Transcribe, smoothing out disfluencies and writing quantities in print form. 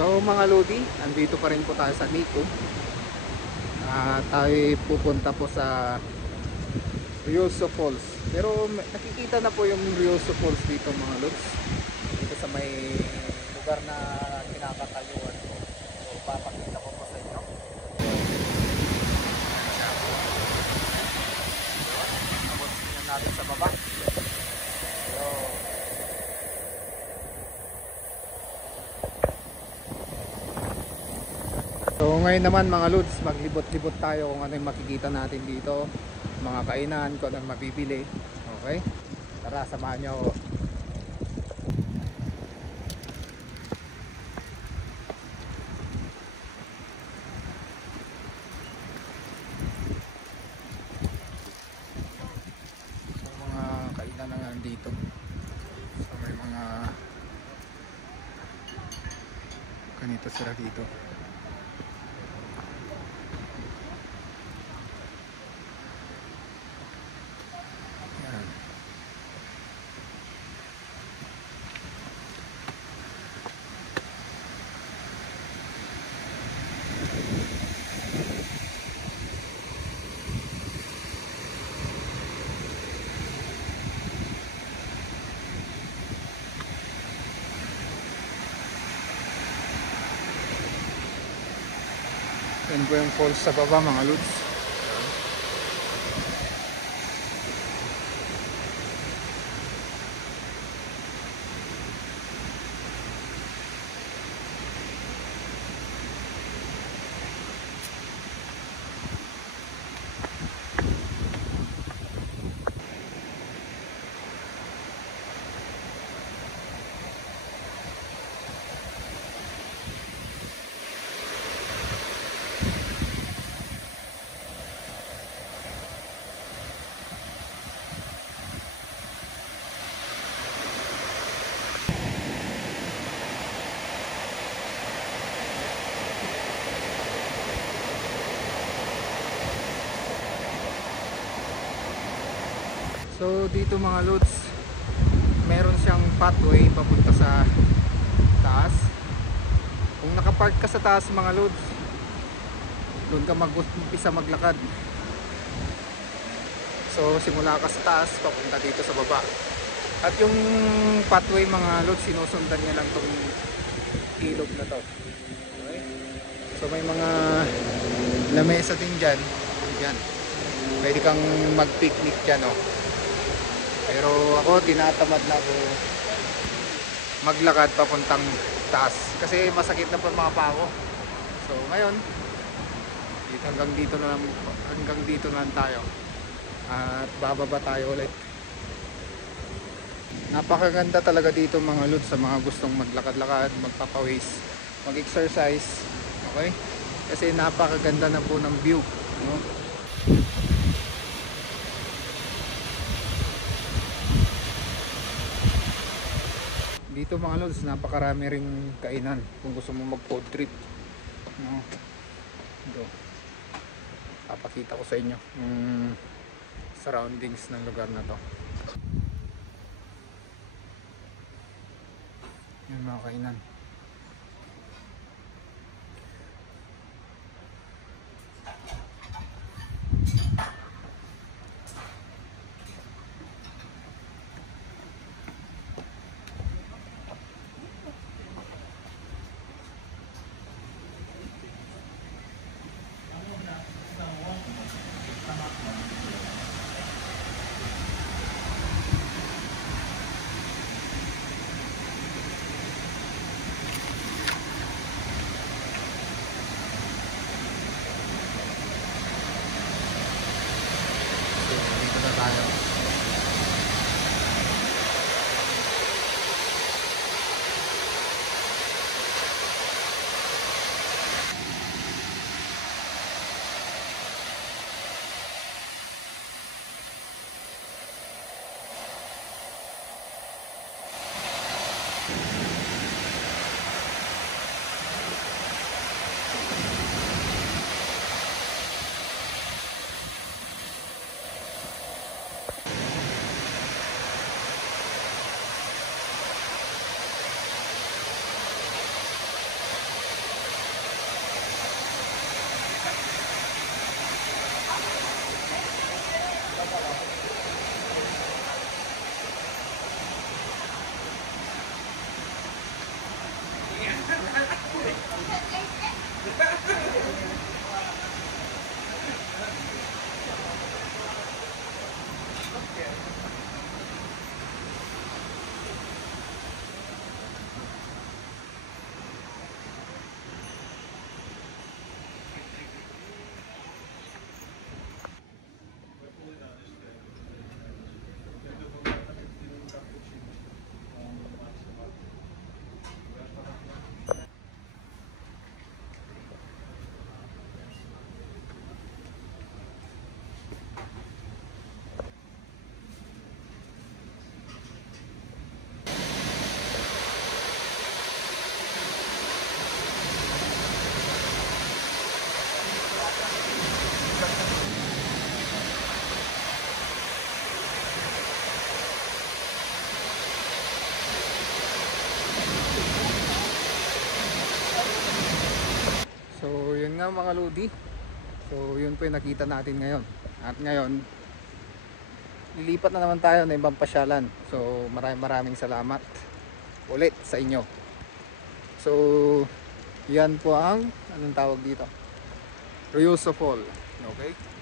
So mga Lodi, andito pa rin po tayo sa Nico. Tayo pupunta po sa Rioso Falls. Pero nakikita na po yung Rioso Falls dito mga Lods. Dito sa may lugar na kinakatayuan ko. So papakita ko po sa inyo. Tapos tingnan natin sa baba. So ngayon naman mga Lods, maglibot-libot tayo kung ano yung makikita natin dito, mga kainan, kung ano mabibili. Okay? Tara, samahan nyo ako. So mga kainan na nga dito. So may mga ganito sila dito. Yan po yung falls sa baba mga Lods. So dito mga Lods, meron siyang pathway papunta sa taas. Kung nakapark ka sa taas mga Lods, doon ka mag-umpisa maglakad. So simula ka sa taas, papunta dito sa baba. At yung pathway mga Lods, sinusundan niya lang tong ilog na to. Okay? So may mga lamesa din dyan. Yan. Pwede kang mag-picnic dyan, oh. Pero ako tinatamad na ako maglakad papuntang taas kasi masakit na po mga paa ko. So ngayon hanggang dito na lang tayo at bababa tayo ulit. Napakaganda talaga dito mga Lods sa mga gustong maglakad-lakad, magpapawis, mag-exercise. Okay? Kasi napakaganda na po ng view, no? Dito mga Lods, napakarami ring kainan kung gusto mo mag food trip, no? Ito, papakita ko sa inyo yung surroundings ng lugar na to. Yung mga kainan. So yun nga mga lodi. So yun po yung nakita natin ngayon. At ngayon lilipat na naman tayo na ibang pasyalan. So maraming salamat ulit sa inyo. So yan po ang anong tawag dito, Ryoso Fall. Okay.